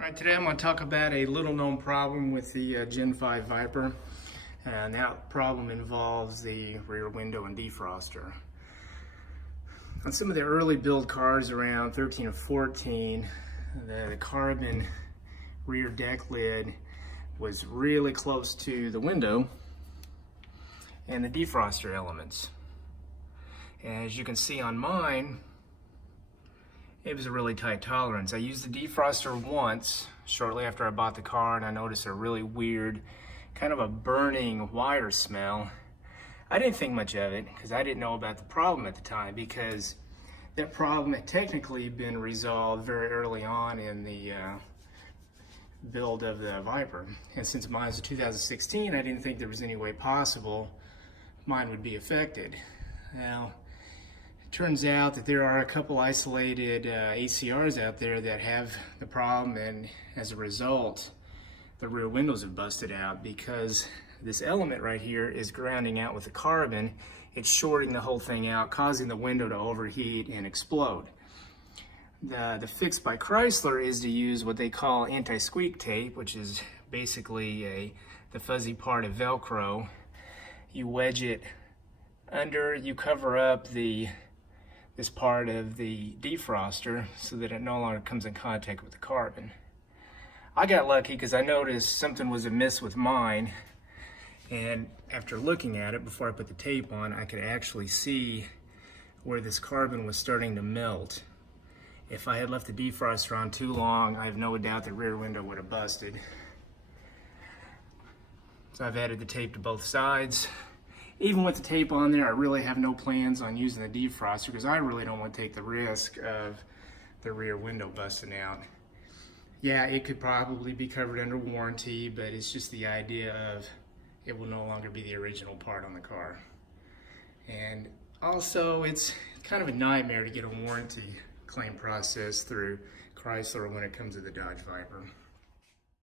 All right, today I'm going to talk about a little known problem with the Gen 5 Viper. And that problem involves the rear window and defroster. On some of the early build cars around 13 or 14, the carbon rear deck lid was really close to the window and the defroster elements. And as you can see on mine, it was a really tight tolerance. I used the defroster once shortly after I bought the car, and I noticed a really weird, kind of a burning wire smell. I didn't think much of it because I didn't know about the problem at the time, because that problem had technically been resolved very early on in the build of the Viper. And since mine was a 2016, I didn't think there was any way possible mine would be affected. Now, turns out that there are a couple isolated ACRs out there that have the problem, and as a result the rear windows have busted out because this element right here is grounding out with the carbon. It's shorting the whole thing out, causing the window to overheat and explode. The fix by Chrysler is to use what they call anti-squeak tape, which is basically the fuzzy part of Velcro. You wedge it under, you cover up this part of the defroster so that it no longer comes in contact with the carbon. I got lucky because I noticed something was amiss with mine, and after looking at it before I put the tape on, I could actually see where this carbon was starting to melt. If I had left the defroster on too long, I have no doubt the rear window would have busted. So I've added the tape to both sides. Even with the tape on there, I really have no plans on using the defroster because I really don't want to take the risk of the rear window busting out. Yeah, it could probably be covered under warranty, but it's just the idea of it will no longer be the original part on the car. And also, it's kind of a nightmare to get a warranty claim process through Chrysler when it comes to the Dodge Viper.